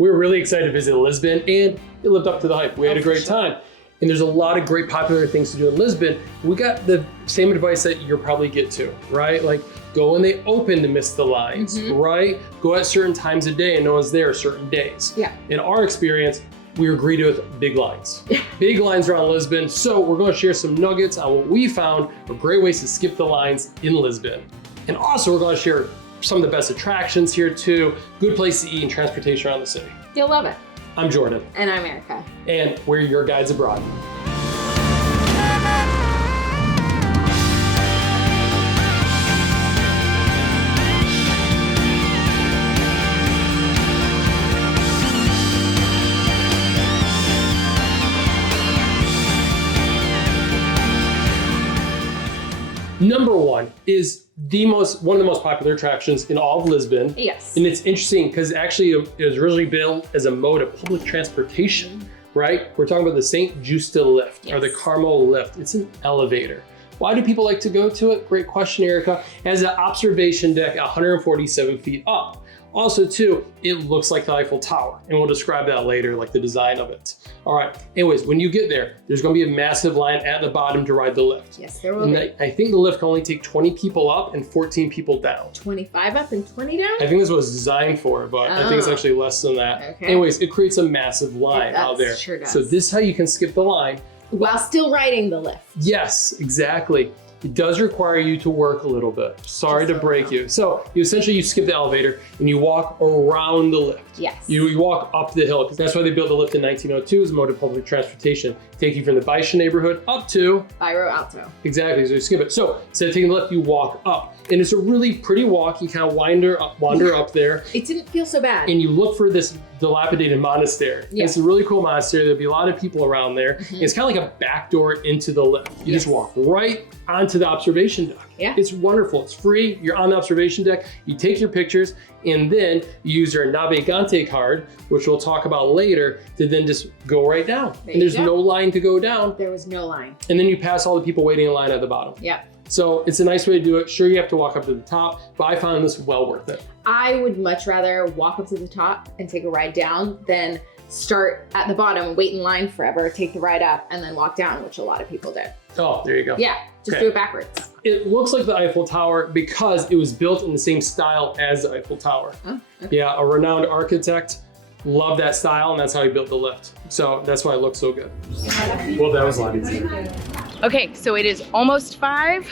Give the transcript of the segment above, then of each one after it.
we were really excited to visit Lisbon, and it lived up to the hype. We had a great time. And there's a lot of great popular things to do in Lisbon. We got the same advice that you'll probably get to, right? Like go when they open to miss the lines, right? Go at certain times of day and no one's there certain days. Yeah. In our experience, we were greeted with big lines. Big lines around Lisbon. So we're gonna share some nuggets on what we found are great ways to skip the lines in Lisbon. And also we're gonna share some of the best attractions here too, good place to eat and transportation around the city. You'll love it. I'm Jordan. And I'm Erica. And we're your guides abroad. Number one is one of the most popular attractions in all of Lisbon. Yes. And it's interesting because actually it was originally built as a mode of public transportation, right? We're talking about the St. Justa Lift or the Carmel Lift. It's an elevator. Why do people like to go to it? Great question, Erica. It has an observation deck 147 feet up. Also too, it looks like the Eiffel Tower, and we'll describe that later, like the design of it. All right, anyways, when you get there, there's gonna be a massive line at the bottom to ride the lift. Yes, there will be. I think the lift can only take 20 people up and 14 people down. 25 up and 20 down? I think this was designed for, but I think it's actually less than that. Okay. Anyways, it creates a massive line out there. Sure does. So this is how you can skip the line. While still riding the lift. Yes, exactly. It does require you to work a little bit. Sorry to break you. So you essentially skip the elevator and you walk around the lift. Yes. You walk up the hill, because that's why they built the lift in 1902 as a mode of public transportation. Take you from the Baixa neighborhood up to Bairro Alto. Exactly, so you skip it. So instead of taking the lift, you walk up. And it's a really pretty walk. You kind of wander up there. It didn't feel so bad. And you look for this dilapidated monastery. Yeah. It's a really cool monastery. There'll be a lot of people around there. It's kind of like a back door into the lift. You just walk right onto the observation deck. Yeah. It's wonderful. It's free. You're on the observation deck. You take your pictures and then you use your navigante card, which we'll talk about later, to then just go right down. And there's no line to go down. There was no line. And then you pass all the people waiting in line at the bottom. Yeah. So it's a nice way to do it. Sure, you have to walk up to the top, but I found this well worth it. I would much rather walk up to the top and take a ride down than start at the bottom, wait in line forever, take the ride up, and then walk down, which a lot of people did. Oh, there you go. Yeah, just do it backwards. It looks like the Eiffel Tower because it was built in the same style as the Eiffel Tower. Oh, okay. Yeah, a renowned architect. Love that style, and that's how he built the lift. So that's why it looks so good. Well, that was a lot easier. Okay, so it is almost 5.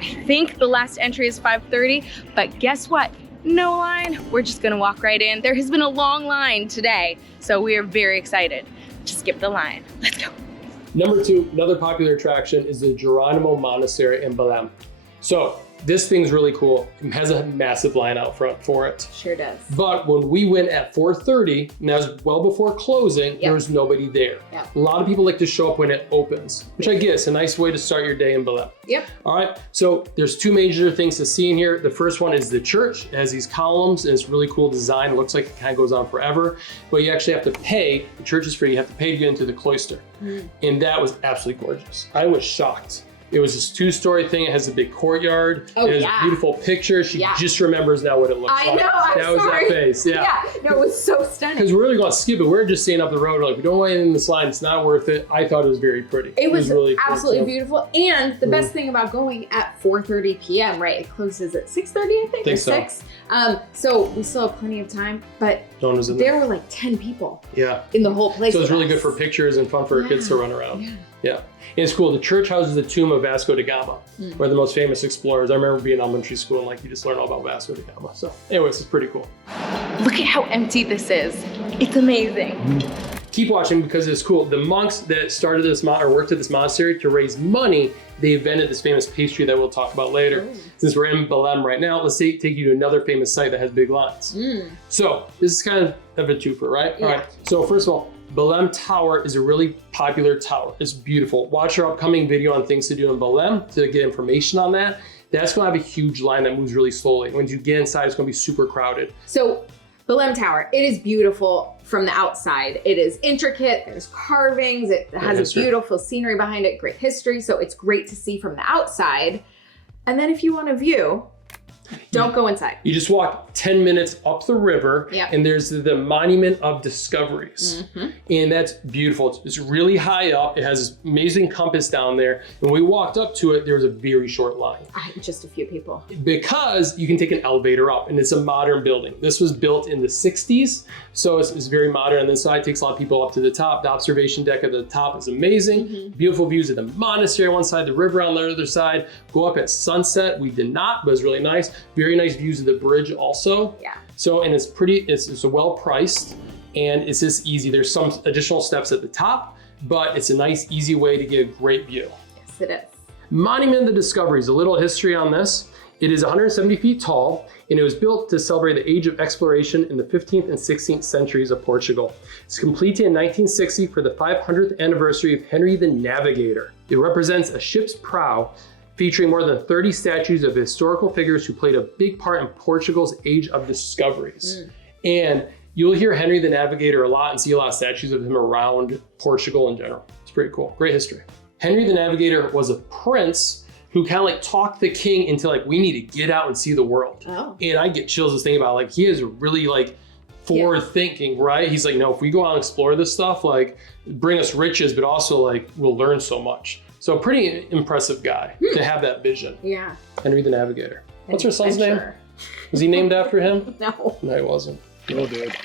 I think the last entry is 5:30, but guess what? No line, we're just gonna walk right in. There has been a long line today, so we are very excited to skip the line. Let's go. Number 2, another popular attraction is the Jeronimo Monastery in Belem. So this thing's really cool. It has a massive line out front for it. Sure does. But when we went at 4:30, and that was well before closing, there was nobody there. Yeah. A lot of people like to show up when it opens, which I guess is a nice way to start your day in Belem. Yep. All right, so there's 2 major things to see in here. The first one is the church. It has these columns and it's really cool design. It looks like it kind of goes on forever, but you actually have to pay. The church is free. You have to pay to get into the cloister. And that was absolutely gorgeous. I was shocked. It was this 2-story thing. It has a big courtyard. Oh, it has beautiful pictures. She just remembers now what it looks like. I know, I'm That was sorry. that face, yeah. No, it was so stunning. Because we're really going to skip it. We're just staying up the road. We're like, we don't want anything in this line. It's not worth it. I thought it was very pretty. It was really cool, absolutely so. beautiful. And the best thing about going at 4:30 p.m., right? It closes at 6:30, I think, or so. 6. So we still have plenty of time, but there were like 10 people in the whole place. So it's really good for pictures and fun for kids to run around. Yeah. And it's cool. The church houses the tomb of Vasco da Gama, one of the most famous explorers. I remember being in elementary school and like you just learn all about Vasco da Gama. So anyways, it's pretty cool. Look at how empty this is. It's amazing. Keep watching because it's cool. The monks that started this or worked at this monastery to raise money, they invented this famous pastry that we'll talk about later. Since we're in Belem right now, let's take you to another famous site that has big lines. So this is kind of a twofer, right? Yeah. All right. So first of all, Belem Tower is a really popular tower. It's beautiful. Watch our upcoming video on things to do in Belem to get information on that. That's gonna have a huge line that moves really slowly. When you get inside, it's gonna be super crowded. So Belem Tower, it is beautiful from the outside. It is intricate, there's carvings, it has a beautiful scenery behind it, great history, so it's great to see from the outside. And then if you want a view, Don't go inside. You just walk 10 minutes up the river, and there's the Monument of Discoveries. And that's beautiful. It's really high up. It has this amazing compass down there. When we walked up to it, there was a very short line. Just a few people. Because you can take an elevator up, and it's a modern building. This was built in the 60s, so it's very modern. On the side, it takes a lot of people up to the top. The observation deck at the top is amazing. Beautiful views of the monastery on one side, the river on the other side. Go up at sunset. We did not, but it's really nice. Very nice views of the bridge also. Yeah. So, and it's pretty, it's well priced, and it's just easy. There's some additional steps at the top, but it's a nice, easy way to get a great view. Yes, it is. Monument of the Discoveries, a little history on this. It is 170 feet tall, and it was built to celebrate the age of exploration in the 15th and 16th centuries of Portugal. It's completed in 1960 for the 500th anniversary of Henry the Navigator. It represents a ship's prow featuring more than 30 statues of historical figures who played a big part in Portugal's age of discoveries. And you'll hear Henry the Navigator a lot and see a lot of statues of him around Portugal in general. It's pretty cool, great history. Henry the Navigator was a prince who kind of like talked the king into like, we need to get out and see the world. And I get chills just thinking about like, he is really like forward thinking, right? He's like, no, if we go out and explore this stuff, like bring us riches, but also like we'll learn so much. So a pretty impressive guy to have that vision. Yeah. Henry the Navigator. What's her son's name? Was he named after him? No. No, he wasn't. No, dude.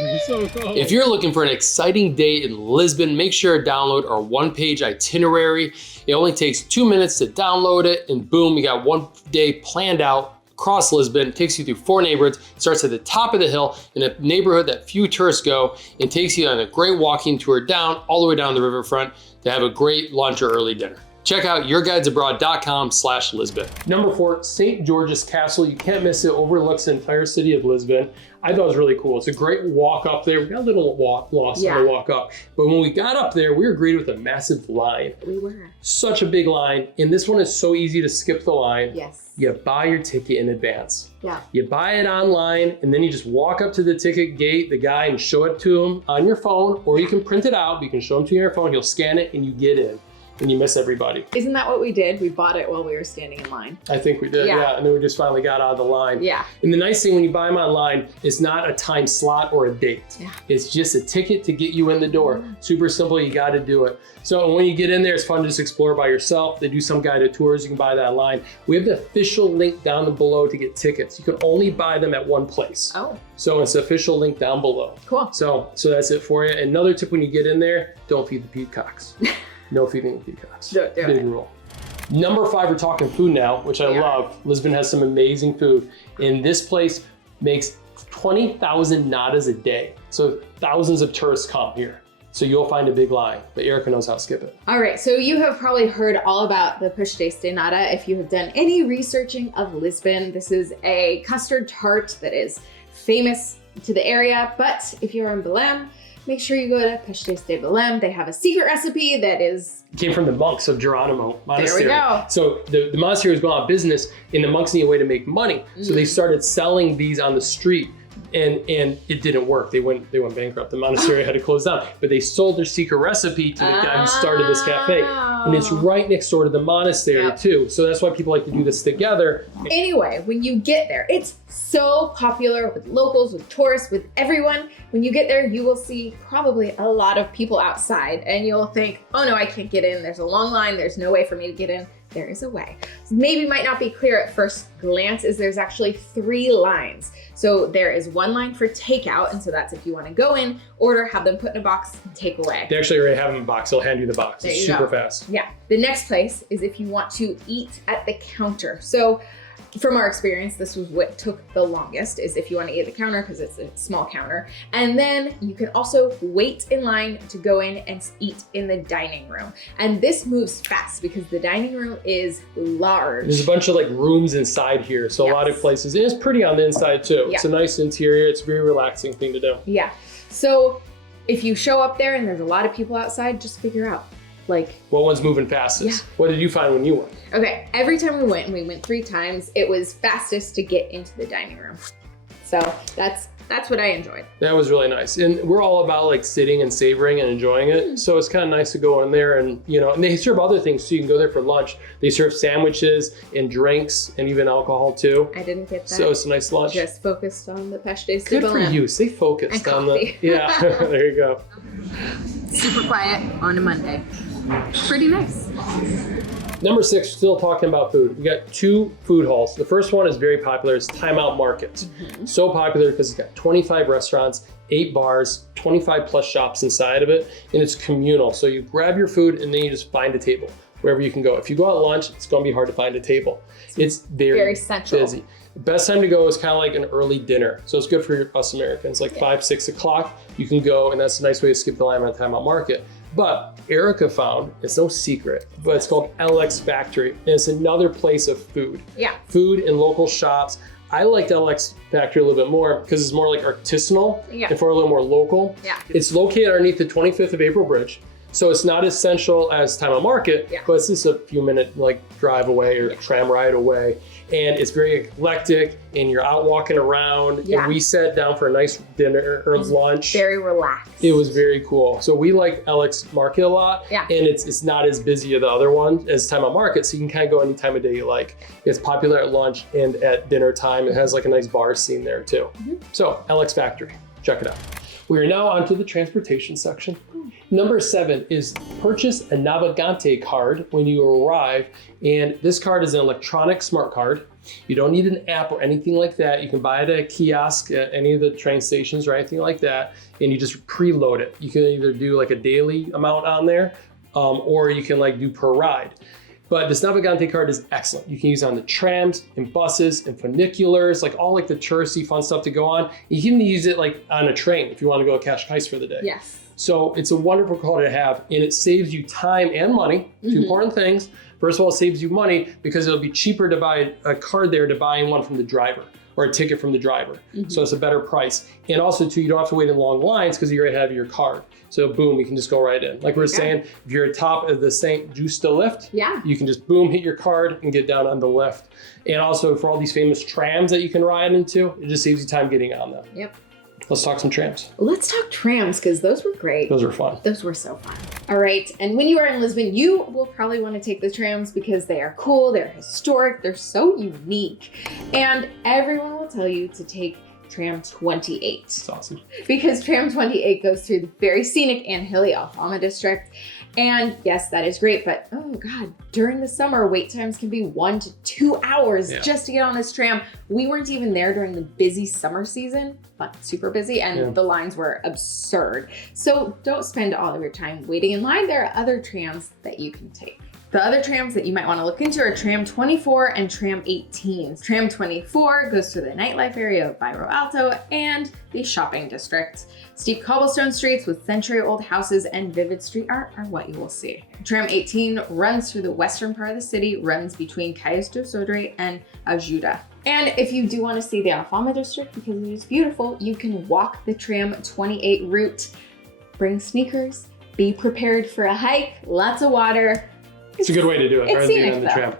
If you're looking for an exciting day in Lisbon, make sure to download our one-page itinerary. It only takes 2 minutes to download it, and boom, you got one day planned out across Lisbon. It takes you through 4 neighborhoods. It starts at the top of the hill in a neighborhood that few tourists go, and takes you on a great walking tour down, all the way down the riverfront to have a great lunch or early dinner. Check out yourguidesabroad.com/Lisbon. Number 4, St. George's Castle. You can't miss it. Overlooks the entire city of Lisbon. I thought it was really cool. It's a great walk up there. We got a little lost on the walk up. But when we got up there, we were greeted with a massive line. We were. Such a big line. And this one is so easy to skip the line. Yes. You buy your ticket in advance. Yeah. You buy it online, and then you just walk up to the ticket gate, the guy, and show it to him on your phone, or you can print it out. You can show him to your phone. He'll scan it, and you get in. And you miss everybody. Isn't that what we did? We bought it while we were standing in line. I think we did, yeah. And then we just finally got out of the line. Yeah. And the nice thing when you buy them online, it's not a time slot or a date. Yeah. It's just a ticket to get you in the door. Super simple, you gotta do it. So when you get in there, it's fun to just explore by yourself. They do some guided tours, you can buy that online. We have the official link down below to get tickets. You can only buy them at one place. Oh. So it's the official link down below. Cool. So that's it for you. Another tip when you get in there, don't feed the peacocks. No feeding peacocks. Big rule. Number 5, we're talking food now, which I love. Lisbon has some amazing food. And this place makes 20,000 nadas a day. So thousands of tourists come here. So you'll find a big line, but Erica knows how to skip it. All right, so you have probably heard all about the Pasteis de Nata if you have done any researching of Lisbon. This is a custard tart that is famous to the area, but if you're in Belem, make sure you go to Pasteis de Belem. They have a secret recipe that came from the monks of Jeronimo Monastery. There we go. So the monastery was going out of business, and the monks needed a way to make money. So they started selling these on the street, and it didn't work. They went bankrupt. The monastery had to close down. But they sold their secret recipe to the guy who started this cafe. And it's right next door to the monastery too. So that's why people like to do this together. Anyway, when you get there, it's so popular with locals, with tourists, with everyone. When you get there, you will see probably a lot of people outside, and you'll think, oh no, I can't get in. There's a long line. There's no way for me to get in. There is a way. Maybe might not be clear at first glance is there's actually 3 lines. So there is one line for takeout, and so that's if you want to go in, order, have them put in a box, and take away. They actually already have them in a box. They'll hand you the box. It's super fast. Yeah. The next place is if you want to eat at the counter. So from our experience, this was what took the longest, is if you want to eat at the counter because it's a small counter. And then you can also wait in line to go in and eat in the dining room. And this moves fast because the dining room is large. There's a bunch of like rooms inside here. So a lot of places, and it's pretty on the inside too. Yeah. It's a nice interior. It's a very relaxing thing to do. Yeah. So if you show up there and there's a lot of people outside, just figure out like what one's moving fastest. Yeah. What did you find when you went? Okay, every time we went, and we went 3 times, it was fastest to get into the dining room. So that's that's what I enjoyed. That was really nice. And we're all about like sitting and savoring and enjoying it. So it's kind of nice to go in there and, you know, and they serve other things too. You can go there for lunch. They serve sandwiches and drinks and even alcohol too. I didn't get that. So it's a nice lunch. Just focused on the Pasteis de Good Belem. for you. Stay focused And on coffee. the, yeah, there you go. Super quiet on a Monday. Pretty nice. Number 6, still talking about food. We got 2 food halls. The first one is very popular. It's Time Out Market. So popular because it's got 25 restaurants, 8 bars, 25 plus shops inside of it, and it's communal. So you grab your food and then you just find a table wherever you can go. If you go out lunch, it's going to be hard to find a table. It's very central. busy. The best time to go is kind of like an early dinner. So it's good for us Americans, like 5, 6 o'clock. You can go, and that's a nice way to skip the line on Time Out Market. But Erica found, it's no secret, but it's called LX Factory. And it's another place of food. Yeah. Food in local shops. I liked LX Factory a little bit more because it's more like artisanal and for a little more local. Yeah. It's located underneath the 25th of April Bridge. So it's not as central as Time Out Market, but it's just a few minute like drive away or tram ride away. And it's very eclectic and you're out walking around. And we sat down for a nice dinner or lunch. Very relaxed. It was very cool. So we like LX Market a lot. Yeah. And it's not as busy as the other one as Time Out Market. So you can kind of go any time of day you like. It's popular at lunch and at dinner time. It has like a nice bar scene there too. So LX Factory, check it out. We are now onto the transportation section. Number 7 is purchase a Navigante card when you arrive. And this card is an electronic smart card. You don't need an app or anything like that. You can buy it at a kiosk at any of the train stations or anything like that. And you just preload it. You can either do like a daily amount on there or you can like do per ride. But this Navigante card is excellent. You can use it on the trams and buses and funiculars, like all like the touristy fun stuff to go on. You can even use it like on a train if you want to go to Cascais for the day. Yes. So it's a wonderful card to have, and it saves you time and money. 2 important things. First of all, it saves you money because it'll be cheaper to buy a card there to buying one from the driver or a ticket from the driver. So it's a better price. And also too, you don't have to wait in long lines because you already have your card. So boom, you can just go right in. Like we were saying, if you're at top of the St. Justa Lift, you can just boom, hit your card and get down on the lift. And also for all these famous trams that you can ride into, it just saves you time getting on them. Yep. Let's talk some trams. Let's talk trams because those were great. Those were fun. Those were so fun. All right. And when you are in Lisbon, you will probably want to take the trams because they are cool, they're historic, they're so unique. And everyone will tell you to take Tram 28. That's awesome. Because Tram 28 goes through the very scenic and hilly Alfama district. And yes, that is great, but oh God, during the summer, wait times can be 1 to 2 hours just to get on this tram. We weren't even there during the busy summer season, but super busy, and the lines were absurd. So don't spend all of your time waiting in line. There are other trams that you can take. The other trams that you might want to look into are Tram 24 and Tram 18. Tram 24 goes through the nightlife area of Bairro Alto and the shopping district. Steep cobblestone streets with century-old houses and vivid street art are what you will see. Tram 18 runs through the western part of the city, runs between Caes do Sodré and Ajuda. And if you do want to see the Alfama district because it is beautiful, you can walk the Tram 28 route. Bring sneakers, be prepared for a hike, lots of water. It's a good way to do it. It's scenic, on the tram.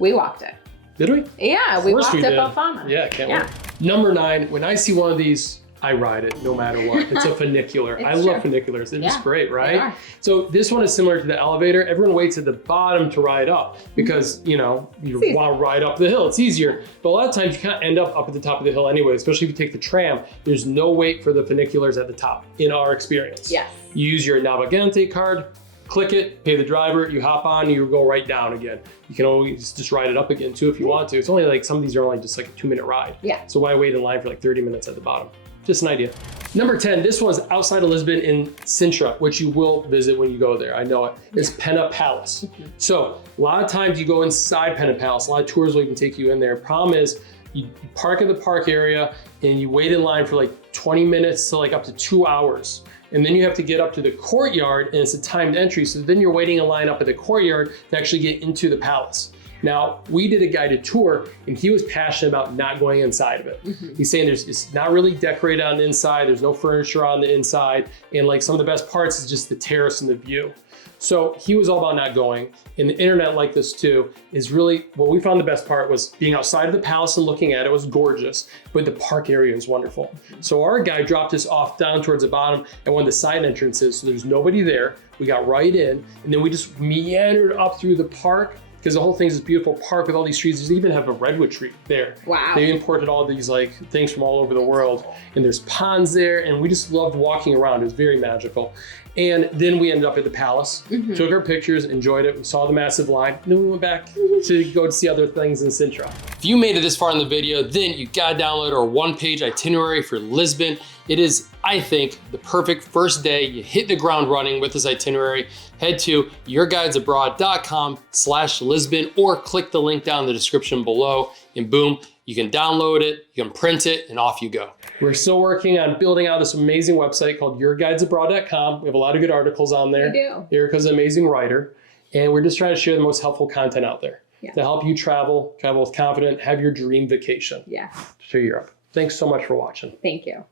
We walked it. Did we? Yeah, we walked up Alfama. Yeah, can't wait. Number 9, when I see one of these, I ride it no matter what. It's a funicular. I love funiculars. They're just great, right? So this one is similar to the elevator. Everyone waits at the bottom to ride up because, you know, you want to ride up the hill. It's easier. But a lot of times you can't end up at the top of the hill anyway, especially if you take the tram. There's no wait for the funiculars at the top in our experience. Yes. You use your Navigante card, click it, pay the driver, you hop on, you go right down again. You can always just ride it up again too if you want to. It's only like, some of these are only just like a 2-minute ride. Yeah. So why wait in line for like 30 minutes at the bottom? Just an idea. Number 10, this one's outside of Lisbon in Sintra, which you will visit when you go there. I know it. It's Pena Palace. So a lot of times you go inside Pena Palace. A lot of tours will even take you in there. Problem is, you park at the park area and you wait in line for like 20 minutes to like up to 2 hours. And then you have to get up to the courtyard and it's a timed entry. So then you're waiting in line up at the courtyard to actually get into the palace. Now, we did a guided tour and he was passionate about not going inside of it. He's saying it's not really decorated on the inside, there's no furniture on the inside, and like some of the best parts is just the terrace and the view. So he was all about not going, and the internet like this too, is really, what we found the best part was being outside of the palace and looking at it. It was gorgeous, but the park area is wonderful. So our guy dropped us off down towards the bottom at one of the side entrances, so there's nobody there. We got right in, and then we just meandered up through the park, because the whole thing is this beautiful park with all these trees. They even have a redwood tree there. Wow. They imported all these like things from all over the world, and there's ponds there, and we just loved walking around. It was very magical. And then we ended up at the palace, took our pictures, enjoyed it. We saw the massive line, and then we went back to go to see other things in Sintra. If you made it this far in the video, then you gotta download our one-page itinerary for Lisbon. It is, I think, the perfect first day. You hit the ground running with this itinerary. Head to yourguidesabroad.com/Lisbon or click the link down in the description below, and boom, you can download it, you can print it, and off you go. We're still working on building out this amazing website called yourguidesabroad.com. We have a lot of good articles on there. We do. Erica's an amazing writer, and we're just trying to share the most helpful content out there to help you travel with confidence, have your dream vacation Yeah. to Europe. Thanks so much for watching. Thank you.